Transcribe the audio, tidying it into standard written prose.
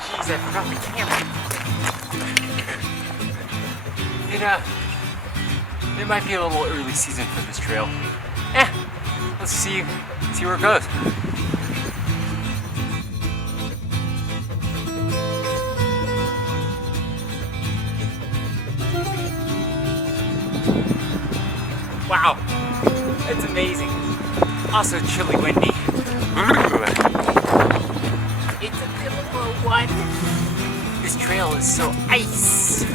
Jeez, I forgot the camera. It might be a little early season for this trail. Let's see where it goes. Wow, it's amazing. Also chilly windy. It's a beautiful one. This trail is so ice.